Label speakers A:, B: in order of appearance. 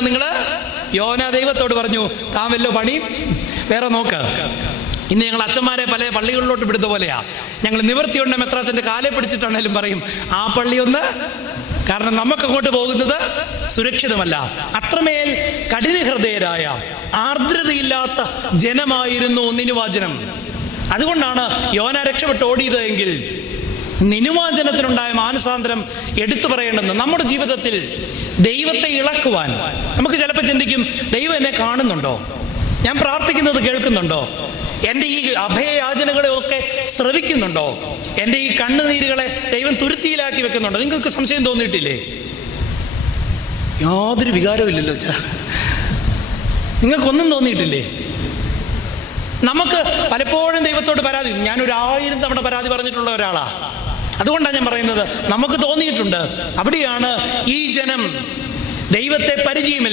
A: എന്തിനാ നിങ്ങൾ യോന ദൈവത്തോട് പറഞ്ഞു താൻ വല്ലോ പണി? വേറെ നോക്ക്. ഇന്ന് ഞങ്ങൾ അച്ഛന്മാരെ പല പള്ളികളിലോട്ട് വിടുന്ന പോലെയാ. ഞങ്ങൾ നിവൃത്തിയുണ്ട് മെത്രാസിന്റെ കാലെ പിടിച്ചിട്ടാണേലും പറയും ആ പള്ളി ഒന്ന് കാരണം നമുക്ക് അങ്ങോട്ട് പോകുന്നത് സുരക്ഷിതമല്ല. അത്രമേൽ കഠിന ഹൃദയരായ ആർദ്രതയില്ലാത്ത ജനമായിരുന്നു നിനുവാചനം അതുകൊണ്ടാണ് യോന രക്ഷപ്പെട്ട് ഓടിയത് എങ്കിൽ നിനുവാചനത്തിനുണ്ടായ മാനസാന്തരം എടുത്തു പറയേണ്ടെന്ന് നമ്മുടെ ജീവിതത്തിൽ ദൈവത്തെ ഇളക്കുവാൻ നമുക്ക് ചിലപ്പോൾ ചിന്തിക്കും ദൈവം എന്നെ കാണുന്നുണ്ടോ? ഞാൻ പ്രാർത്ഥിക്കുന്നത് കേൾക്കുന്നുണ്ടോ? എന്റെ ഈ അഭയയാചനകളെ ഒക്കെ ശ്രവിക്കുന്നുണ്ടോ? എന്റെ ഈ കണ്ണുനീരുകളെ ദൈവം തുരുത്തിയിലാക്കി വെക്കുന്നുണ്ടോ? നിങ്ങൾക്ക് സംശയം തോന്നിയിട്ടില്ലേ? യാതൊരു വികാരമില്ലല്ലോ അച്ഛാ. നിങ്ങൾക്കൊന്നും തോന്നിയിട്ടില്ലേ? നമുക്ക് പലപ്പോഴും ദൈവത്തോട് പരാതി ഞാനൊരായിരം തവണ പരാതി പറഞ്ഞിട്ടുള്ള ഒരാളാ. അതുകൊണ്ടാണ് ഞാൻ പറയുന്നത്. നമുക്ക് തോന്നിയിട്ടുണ്ട്. അവിടെയാണ് ഈ ജനം ദൈവത്തെ പരിചയമില്ല.